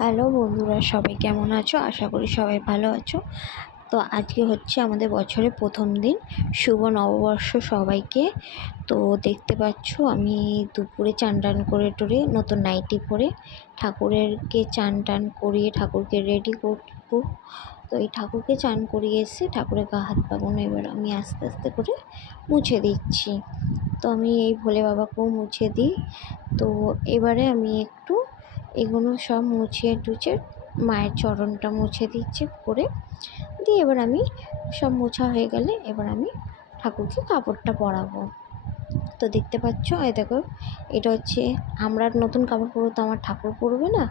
Hello বন্ধুরা, সবাই কেমন আছো? আশা করি সবাই ভালো আছো। তো আজকে হচ্ছে আমাদের বছরের প্রথম দিন। শুভ নববর্ষ সবাইকে। তো দেখতে পাচ্ছ আমি দুপুরে চান টান করে টরে নতুন নাইটি পরে ঠাকুরেরকে চান টান করিয়ে ঠাকুরকে রেডি করবো। তো এই ঠাকুরকে চান করিয়ে এসে ঠাকুরের গা হাত পাগুনো এবার আমি আস্তে আস্তে করে মুছে দিচ্ছি। তো আমি এই ভোলে বাবাকেও মুছে দিই। তো এবারে আমি একটু এগুলো সব মুছিয়ে টুছে মায়ের চরণটা মুছে দিচ্ছি করে দিয়ে এবার আমি সব মোছা হয়ে গেলে এবার আমি ঠাকুরকে কাপড়টা পরাবো। তো দেখতে পাচ্ছ, এই দেখো, এটা হচ্ছে আমরা নতুন কাপড় পরবো তো আমার ঠাকুর পরবে না,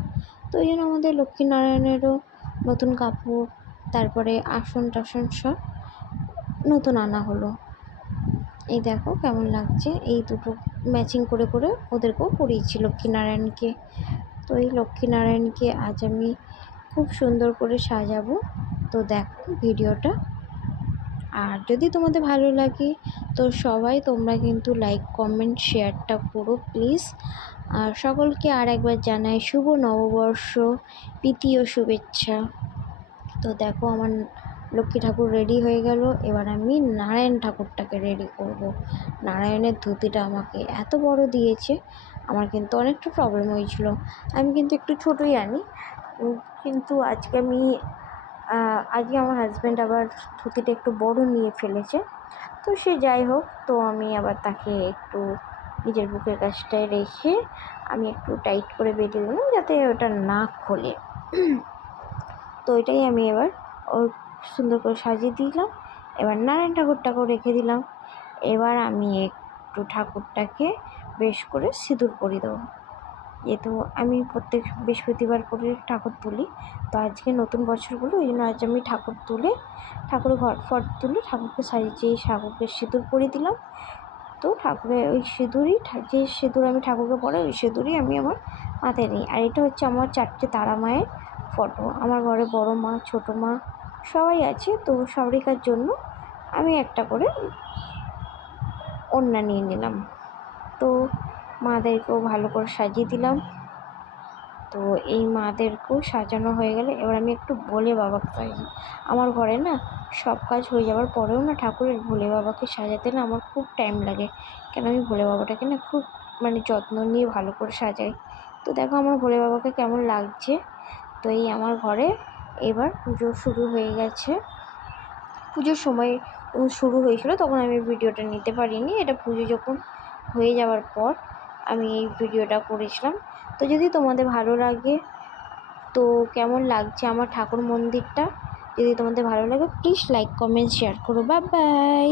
তো এই জন্য আমাদের লক্ষ্মীনারায়ণেরও নতুন কাপড়, তারপরে আসন টাসন সব নতুন আনা হলো। এই দেখো কেমন লাগছে, এই দুটো ম্যাচিং করে করে ওদেরকেও পরিয়েছি লক্ষ্মীনারায়ণকে। তো এই লক্ষ্মীনারায়ণকে আজ আমি খুব সুন্দর করে সাজাবো। তো দেখো ভিডিওটা, আর যদি তোমাদের ভালো লাগে তো সবাই তোমরা কিন্তু লাইক কমেন্ট শেয়ারটা করো প্লিজ। আর সকলকে আর একবার জানাই শুভ নববর্ষ প্রীতি ও শুভেচ্ছা। তো দেখো আমার লক্ষ্মী ঠাকুর রেডি হয়ে গেল। এবার আমি নারায়ণ ঠাকুরটাকে রেডি করব। নারায়ণের ধুতিটা আমাকে এত বড় দিয়েছে, আমার কিন্তু অনেকটা প্রবলেম হয়েছিল। আমি কিন্তু একটু ছোটোই আনি, কিন্তু আজকে আমার হাজব্যান্ড আবার ধুতিটা একটু বড় নিয়ে ফেলেছে। তো সে যাই হোক, তো আমি আবার তাকে একটু নিজের বুকের কাছটায় রেখে আমি একটু টাইট করে বেঁধে দিলাম যাতে ওটা না খোলে। তো এটাই আমি এবার ওর সুন্দর করে সাজিয়ে দিলাম। এবার নারায়ণ ঠাকুরটাকেও রেখে দিলাম। এবার আমি একটু ঠাকুরটাকে বেশ করে সিঁদুর পরিয়ে দেবো। যেহেতু আমি প্রত্যেক বৃহস্পতিবার করে ঠাকুর তুলি, তো আজকে নতুন বছর বলে ওই জন্য আজ আমি ঠাকুর তুলে ঠাকুরের ঘর ফট তুলে ঠাকুরকে সাজিয়েছি, ঠাকুরকে সিঁদুর পরিয়ে দিলাম। তো ঠাকুরের ওই সিঁদুরই, যে সিঁদুর আমি ঠাকুরকে পরাই ওই সিঁদুরই আমি আমার মাথায় নিই। আর এটা হচ্ছে আমার 4টে তারা মায়ের ফটো। আমার ঘরে বড় মা, ছোটো মা সবাই আছে, তো সবাইকার জন্য আমি একটা করে ওড়না নিয়ে নিলাম। তো মাদেরকেও ভালো করে সাজিয়ে দিলাম। তো এই মাদেরকেও সাজানো হয়ে গেলে এবার আমি একটু ভোলে বাবাকে সাজাই। আমার ঘরে না সব কাজ হয়ে যাওয়ার পরেও না ঠাকুরের ভোলে বাবাকে সাজাতে না আমার খুব টাইম লাগে, কেন আমি ভোলে বাবাটাকে না খুব যত্ন নিয়ে ভালো করে সাজাই। তো দেখো আমার ভোলে বাবাকে কেমন লাগছে। তো এই আমার ঘরে এবার পুজো শুরু হয়ে গেছে। পুজোর সময় শুরু হয়েছিল, তখন আমি ভিডিওটা নিতে পারিনি, এটা পুজো যখন হয়ে যাওয়ার পর আমি এই ভিডিওটা করেছিলাম। তো যদি তোমাদের ভালো লাগে, তো কেমন লাগছে আমার ঠাকুর মন্দিরটা, যদি তোমাদের ভালো লাগে প্লিজ লাইক কমেন্ট শেয়ার করো। Bye bye.